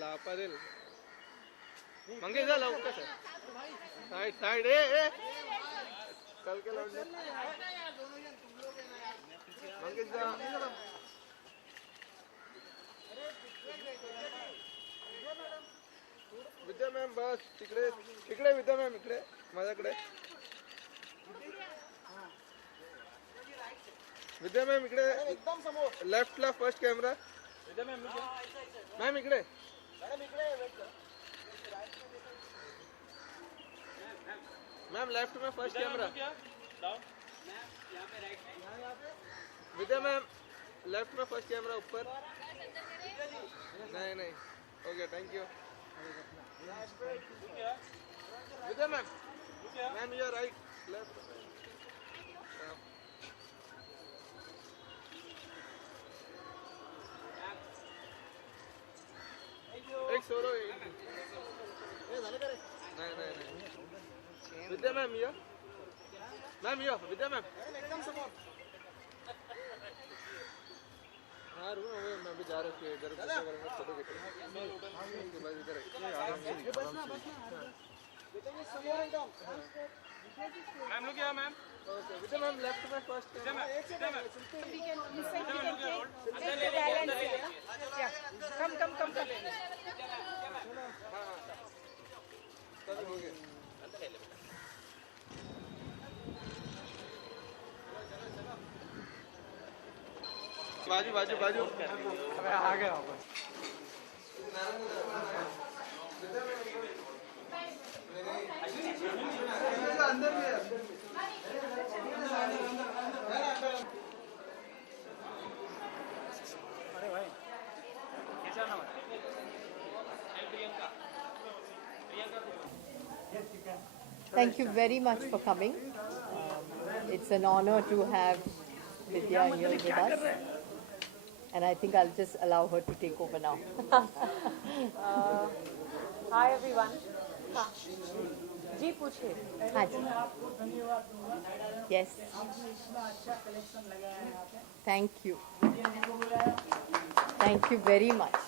लापादिल मंगे जा लवकर साइड साइड ए कल के लौट मंगे जा विद्या मॅम बस तिकडे तिकडे विद्या मॅम इकडे माझ्याकडे विद्या मॅम इकडे एकदम समोर लेफ्टला first camera Vidya ma'am ma'am इकडे मॅडम इकडे मैम लेफ्ट में first camera Vidya ma'am left में फर्स्ट कैमरा ऊपर नहीं नहीं okay thank you Vidya ma'am ma'am you are right left एक सोलो नहीं नहीं नहीं विद्या मैम यो विद्या मैम एकदम समोर हाँ रुको मैं भी जा रहा हूँ इधर फोटो खींचने उसके बाद इधर बसना समोर एकदम मैम लोग क्या मैम ओके विद्या मैम लेफ्ट में फर्स्ट विद्या मैम कम हो गया बाजू बाजू बाजू अबे आ गया वापस अंदर भी अरे भाई कैसा नाम है Thank you very much for coming. It's an honor to have Vidya here with us. And I think I'll just allow her to take over now. Hi everyone. हाँ जी पूछिए. हाँ जी. Yes. Thank you. Thank you very much.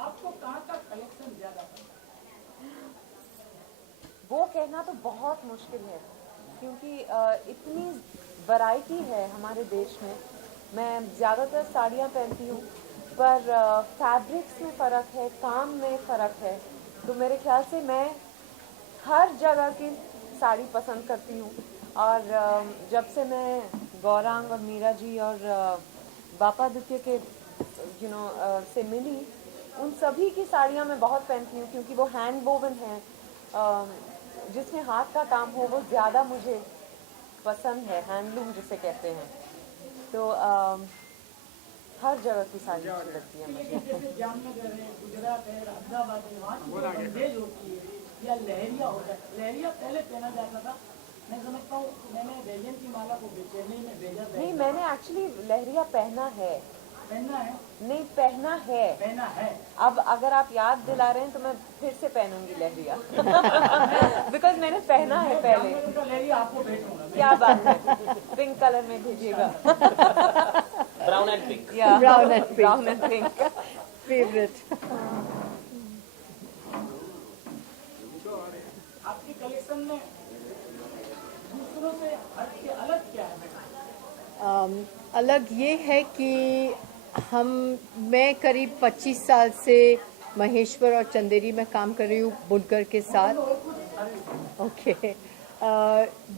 आपको कहाँ का collection ज्यादा वो कहना तो बहुत मुश्किल है क्योंकि इतनी वैरायटी है हमारे देश में. मैं ज़्यादातर साड़ियाँ पहनती हूँ पर फैब्रिक्स में फ़र्क है, काम में फ़र्क है. तो मेरे ख्याल से मैं हर जगह की साड़ी पसंद करती हूँ. और जब से मैं गौरांग और मीरा जी और बापादित्य के से मिली, उन सभी की साड़ियाँ मैं बहुत पहनती हूँ क्योंकि वो हैंड वोवन है. जिसमें हाथ का काम हो वो ज़्यादा मुझे पसंद है, हैंडलूम जिसे कहते हैं. तो हर जगह की साड़ी अच्छी लगती है मुझे. जामनगर है, गुजरात है, अहमदाबाद है, वहाँ की बंदेज होती है या लहरिया होता है. लहरिया पहले पहना जाता था. मैं समझता हूँ मैंने बेलन की माला को चेन्नई में भेजा था. नहीं, मैंने एक्चुअली लहरिया पहना है. पहना है? नहीं, पहना है. पहना है. अब अगर आप याद दिला रहे हैं तो मैं फिर से पहनूंगी लहरिया. बिकॉज मैंने पहना है पहले. लहरिया आपको भेजूंगा. क्या बात है. पिंक कलर में भेजिएगा. Brown and pink. Brown and pink favourite. आपकी कलेक्शन में दूसरों से हट के अलग क्या है? अलग ये है कि मैं करीब 25 साल से महेश्वर और चंदेरी में काम कर रही हूँ बुनकर के साथ. Okay.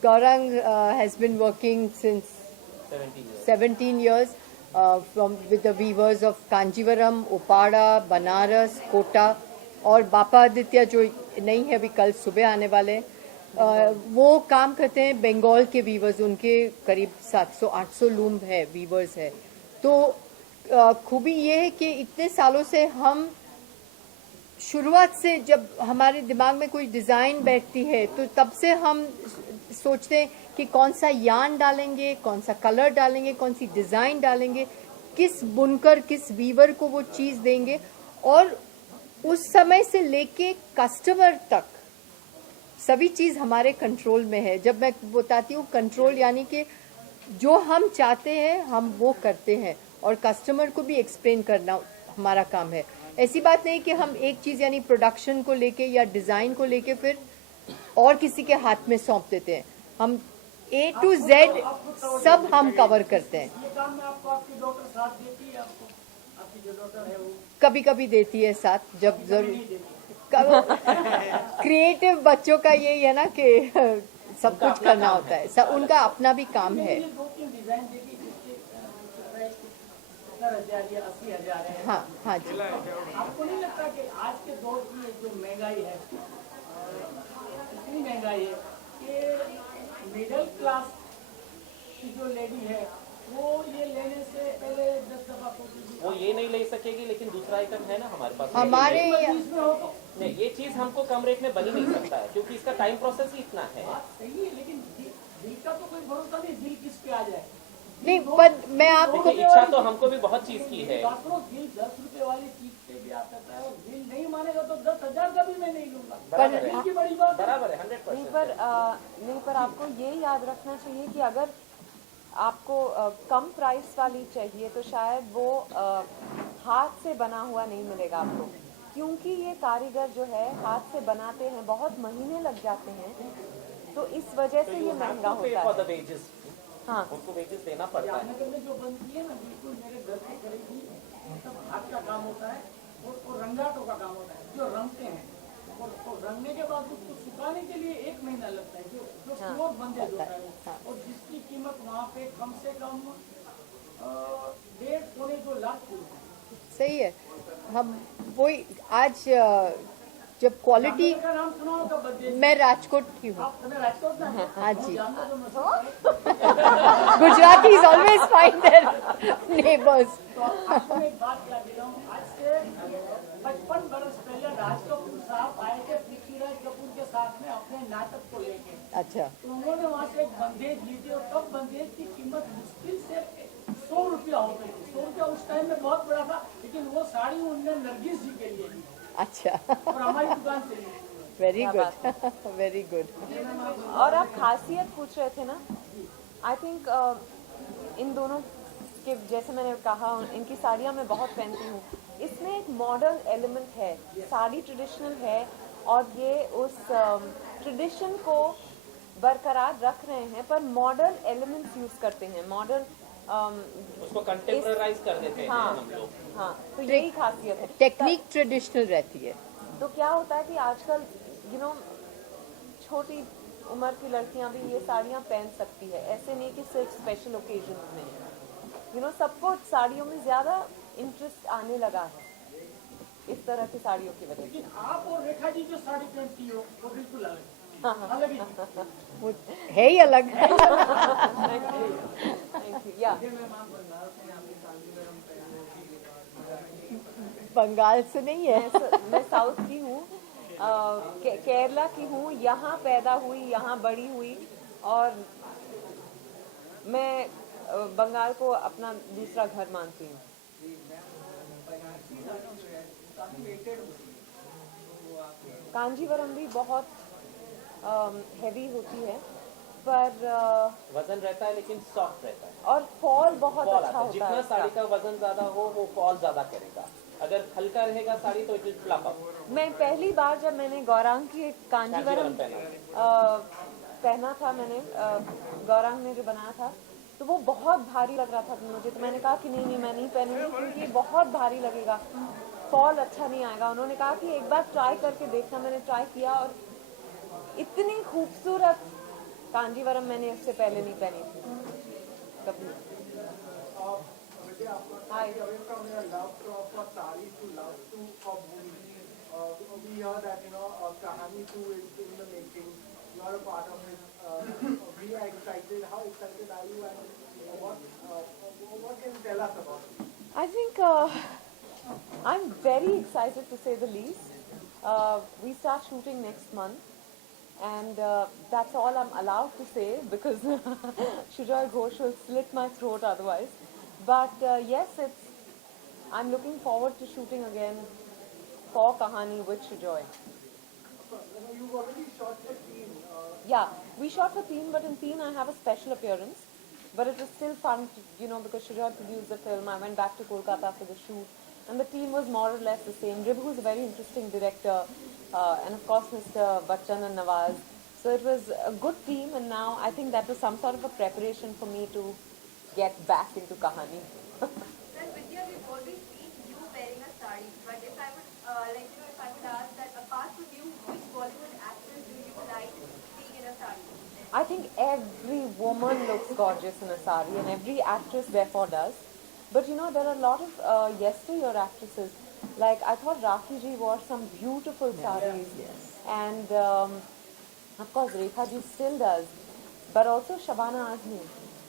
Gaurang has been working since 17 years with the weavers of Kanjeevaram, Uppada, Banaras, Kota और बापादित्य जो नहीं है अभी कल सुबह आने वाले. वो काम करते हैं बंगाल के वीवर्स. उनके करीब 700-800 लूम है, वीवर्स है. तो खूबी ये है कि इतने सालों से हम शुरुआत से जब हमारे दिमाग में कोई डिज़ाइन बैठती है तो तब से हम सोचते हैं कि कौन सा यार्न डालेंगे, कौन सा कलर डालेंगे, कौन सी डिज़ाइन डालेंगे, किस बुनकर किस वीवर को वो चीज़ देंगे. और उस समय से लेके कस्टमर तक सभी चीज़ हमारे कंट्रोल में है। जब मैं बताती हूँ कंट्रोल, यानी कि जो हम चाहते हैं हम वो करते हैं, और कस्टमर को भी एक्सप्लेन करना हमारा काम है। ऐसी बात नहीं कि हम एक चीज़ यानी प्रोडक्शन को लेके या डिज़ाइन को लेके फिर और किसी के हाथ में सौंप देते हैं। हम A to Z सब हम कवर करते हैं। ये काम में आपको आपकी डॉटर साथ देती है? आपको आपकी जो डॉटर है वो कभी कभी देती है साथ, जब जरूर। क्रिएटिव बच्चों का यही है ना कि सब कुछ करना होता है, सब उनका अपना भी काम है। ये 2-3 डिजाइन देखी जिसके प्राइस 70,000 या 80,000 है। हाँ हाँ जी। आपको नहीं लगता कि आज के दौर की ये जो महंगाई है, इतनी महंगाई है कि मिडिल क्लास की जो लेडी है वो ये लेने से पहले 10 दफा सोचेगी? वो ये नहीं ले सकेगी, लेकिन दूसरा आइटम है ना हमारे पास। हमारे इसमें हो तो नहीं, ये चीज हमको कम रेट में बन ही नहीं सकता है, क्योंकि इसका टाइम प्रोसेस ही इतना है। बात सही है, लेकिन दिल का तो कोई भरोसा नहीं, दिल किस पे आ जाए। नहीं, पर मैं आपको देखिए, इच्छा तो हमको भी बहुत चीज की है। बात करो, दिल 10 रुपए वाली चीज पे भी आ सकता है, और दिल नहीं मानेगा तो 10,000 का भी मैं नहीं लूंगा। बराबर है, दिल की बड़ी बात है। बराबर है, नहीं 100%। नहीं, पर आपको ये याद रखना चाहिए कि अगर आपको कम प्राइस वाली चाहिए तो शायद वो हाथ से बना हुआ नहीं मिलेगा आपको, क्योंकि ये कारीगर जो है हाथ से बनाते हैं, बहुत महीने लग जाते हैं, तो इस वजह से ये महंगा होता है। वेजेस, हाँ, उनको वेजेस देना पड़ता है। जामनगर में जो बंद की है ना, बिल्कुल मेरे घर के करीब ही सब हाथ का काम होता है, और रंगाटों का काम होता है, जो रंगते हैं, और रंगने के बाद उसको सुखाने के लिए 1 महीना लगता है, जो प्योर बंदेज होता है वो। और जिसकी कीमत वहाँ पे कम से कम 1.5-2 लाख की है। सही है। हम वही आज जब क्वालिटी, जामनगर का नाम सुना होगा बंदेज। मैं राजकोट की हूँ। आपने राजकोट में है? हाँ जी। जानते तो मशहूर है। Gujarati is always find their neighbours. तो आपको एक बात याद दिला हूँ, आज से 55 बरस पहले राज कपूर साहब आए थे पृथ्वीराज कपूर के साथ में अपने नाटक को लेके। अच्छा, तो उन्होंने वहाँ से एक बंदेज ली थी, और तब बंदेज की कीमत मुश्किल से 100 रुपया होती थी। 100 रुपया उस टाइम में बहुत बड़ा था, लेकिन वो साड़ी उनने नरगिस जी के लिए ली अच्छा। और हमारी दुकान से ली। Very good, very good. और आप खासियत पूछ रहे थे ना, आई थिंक इन दोनों के, जैसे मैंने कहा, इनकी साड़ियाँ मैं बहुत पहनती हूँ, इसमें एक मॉडर्न एलिमेंट है। साड़ी ट्रेडिशनल है, और ये उस ट्रेडिशन को बरकरार रख रहे हैं, पर मॉडर्न एलिमेंट्स यूज करते हैं, मॉडर्न उसको कंटेम्परराइज कर देते हैं हम लोग। हाँ, तो यही खासियत है। टेक्निक ट्रेडिशनल रहती है। तो क्या होता है कि आजकल छोटी उम्र की लड़कियां भी ये साड़ियां पहन सकती है, ऐसे नहीं कि सिर्फ स्पेशल ओकेजन में। सबको साड़ियों में ज्यादा इंटरेस्ट आने लगा है इस तरह की साड़ियों की वजह से। लेकिन आप और रेखा जी जो साड़ी पहनती हो वो बिल्कुल अलग है, अलग ही है। वो है ही अलग। Thank you. Yeah. बंगाल से नहीं है। मैं साउथ की हूँ, केरला की हूँ, यहाँ पैदा हुई, यहाँ बड़ी हुई, और मैं बंगाल को अपना दूसरा घर मानती हूँ। कांजीवरम भी बहुत हैवी होती है, पर वजन रहता है लेकिन सॉफ्ट रहता है, और फॉल बहुत फॉल अच्छा आता है। होता जितना है साड़ी इसका। का वजन ज्यादा हो वो फॉल ज्यादा करेगा। अगर हल्का रहेगा साड़ी तो इट विल फ्लप अप। मैं पहली बार जब मैंने गौरांग की एक कांजीवरम पहना था, मैंने गौरांग ने जो बनाया था, तो वो बहुत भारी लग रहा था मुझे। तो मैंने कहा कि नहीं मैं नहीं पहनूंगी, क्योंकि ये बहुत भारी लगेगा, फॉल अच्छा नहीं आएगा। उन्होंने कहा कि एक बार ट्राई करके देखना। मैंने ट्राई किया, और इतनी खूबसूरत कांजीवरम मैंने इससे पहले नहीं पहनी थी कभी। Hi. Away from your love for sari to love to Bhumi. We hear that Kahani 2 is in the making. You are a part of it. We are excited. How excited are you? And what can you tell us about it? I think I'm very excited, to say the least. We start shooting next month, and that's all I'm allowed to say, because Shujoy Ghosh will slit my throat otherwise. But yes, I'm looking forward to shooting again for Kahani with Shujoy. You've already shot for Teen. Yeah, we shot for Teen, but in Teen I have a special appearance. But it was still fun, because Shujat produced the film. I went back to Kolkata for the shoot. And the team was more or less the same. Ribhu is a very interesting director. And of course, Mr. Bachchan and Nawaz. So it was a good team. And now I think that was some sort of a preparation for me to get back into Kahani. Sir, Vidya, we've always seen you wearing a sari. But if I would, if I would ask that apart from you, which Bollywood actress do you like being in a sari? I think every woman looks gorgeous in a sari, and every actress therefore does. But there are a lot of yesteryear actresses. Like I thought Rakhi ji wore some beautiful saris, and of course Rekha ji still does. But also Shabana Azmi.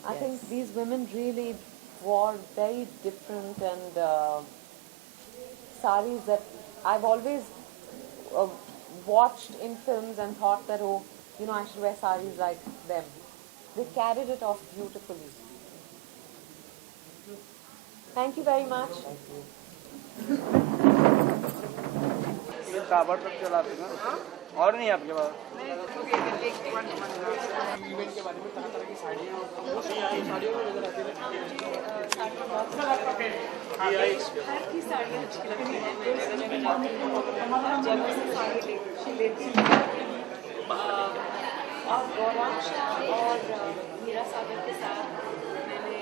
I think these women really wore very different and saris that I've always watched in films and thought that I should wear saris like them. They carried it off beautifully. Thank you very much. और नहीं आपके पास event के बारे में तरह की साड़ियाँ साड़ियों में नजर आती है हर की साड़ियाँ अच्छी लगती हैं। मैं जब से साड़ी लेती हूँ और गौरव शाह और मीरा सागर के साथ मैंने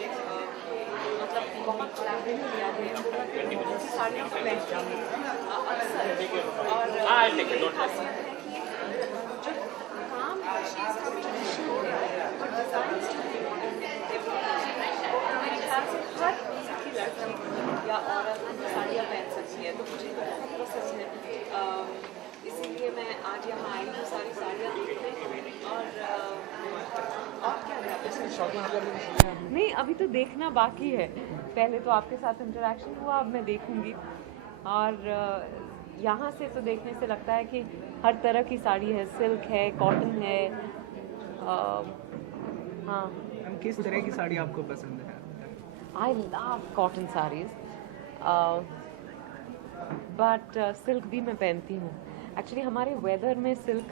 मतलब बहुत दिन लिया है साड़ियों को पहनती हूँ अक्सर। और जो काम शीज का ट्रेडिशन हो गया है और डिज़ाइन मेरे ख्याल से हर की लड़की या औरत साड़ियाँ पहन सकती है, तो मुझे बहुत पसंद है। इसीलिए मैं आज यहाँ आई हूँ सारी साड़ियाँ देखने और क्या नहीं, अभी तो देखना बाकी है। पहले तो आपके साथ इंटरेक्शन हुआ, अब मैं देखूंगी। और यहाँ से तो देखने से लगता है कि हर तरह की साड़ी है, सिल्क है, कॉटन है। हाँ, किस तरह की साड़ी आपको पसंद है? I love cotton saris, but silk भी मैं पहनती हूँ। एक्चुअली हमारे वेदर में सिल्क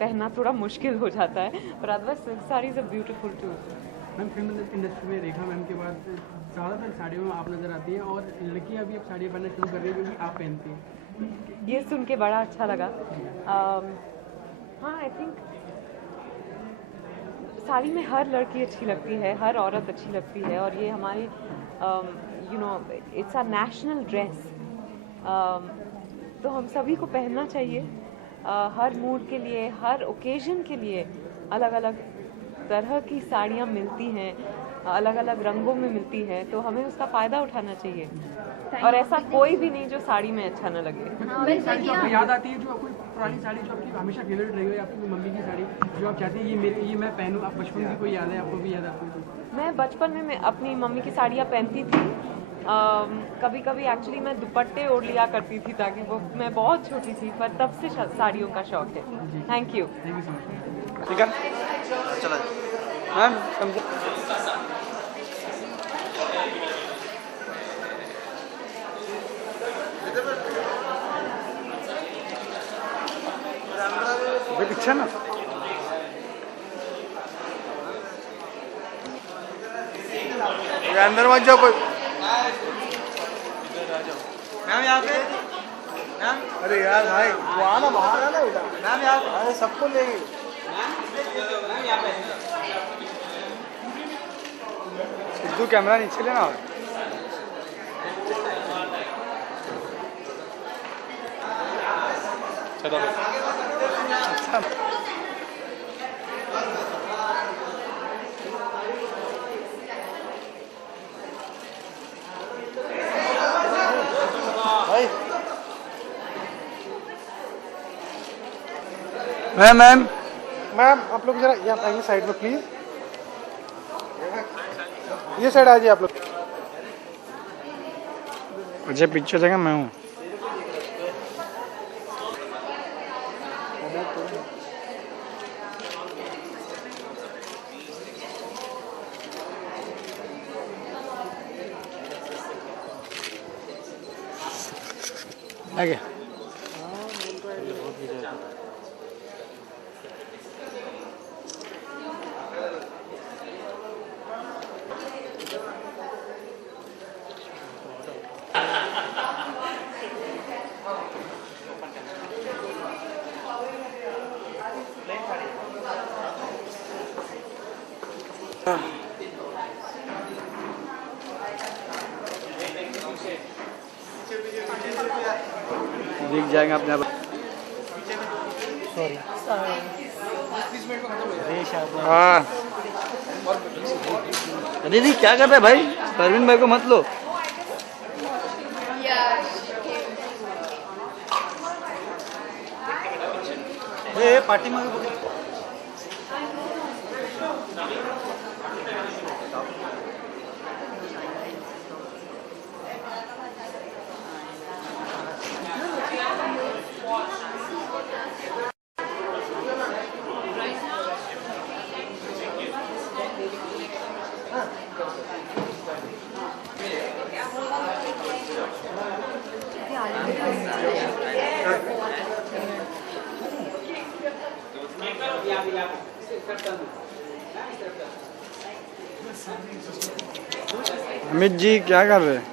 पहनना थोड़ा मुश्किल हो जाता है, पर otherwise silk saris are beautiful too. Ma'am film industry में रेखा मैम के बाद ज़्यादातर साड़ियों में आप नज़र आती हैं और लड़कियाँ भी अब साड़ियाँ पहनना शुरू कर रही हैं क्योंकि आप पहनती हैं। ये सुन के बड़ा अच्छा लगा। हाँ, आई थिंक साड़ी में हर लड़की अच्छी लगती है, हर औरत अच्छी लगती है, और ये हमारी इट्स अ नेशनल ड्रेस, तो हम सभी को पहनना चाहिए। हर मूड के लिए, हर ओकेजन के लिए अलग अलग तरह की साड़ियाँ मिलती हैं, अलग अलग रंगों में मिलती हैं, तो हमें उसका फ़ायदा उठाना चाहिए। और ऐसा कोई भी नहीं जो साड़ी में अच्छा न लगे। साड़ी जो आपको याद आती है, जो आपको पुरानी साड़ी जो आपकी हमेशा फेवरेट रही हो, आपकी मम्मी की साड़ी जो आप चाहती हैं ये मैं पहनूं, आप बचपन की कोई याद है आपको भी याद आती है? मैं बचपन में मैं अपनी मम्मी की साड़ियाँ पहनती थी। कभी कभी एक्चुअली मैं दुपट्टे ओढ़ लिया करती थी, ताकि वो मैं बहुत छोटी थी, पर तब से साड़ियों का शौक है। Thank you so much. ठीक है, चला मैम। पीछे ना अंदर मत जाओ कोई। मैम यहाँ पे मैम। अरे यार भाई वो आना बाहर आना बेटा। मैम यहाँ पे अरे सबको लेंगे। सिद्धू कैमरा नीचे लेना। चलो अच्छा मैम आप लोग जरा यहाँ आइए साइड में प्लीज। ये साइड आ जाइए आप लोग। मुझे पीछे जगह मैं हूँ। आ गया। जाएंगे अपने आप। हाँ दीदी क्या कर रहे हैं भाई, परवीन भाई को मत लो। पार्टी में अमित जी क्या कर रहे हैं?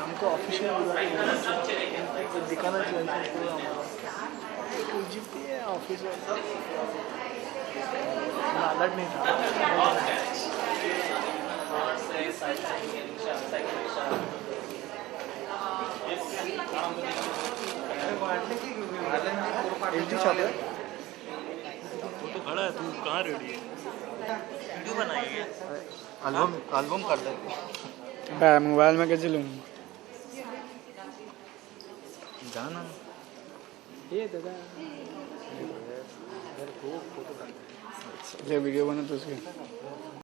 हमको ऑफिशियल दिखाना चाहिए जीपी है ऑफिस अलर्ट नहीं था। तो खड़ा है, तू कहाँ रेडी है? वीडियो बनाएंगे, एल्बम कर दे। मोबाइल में कैसे लूँ जाना ये दादा वीडियो बना तो उसके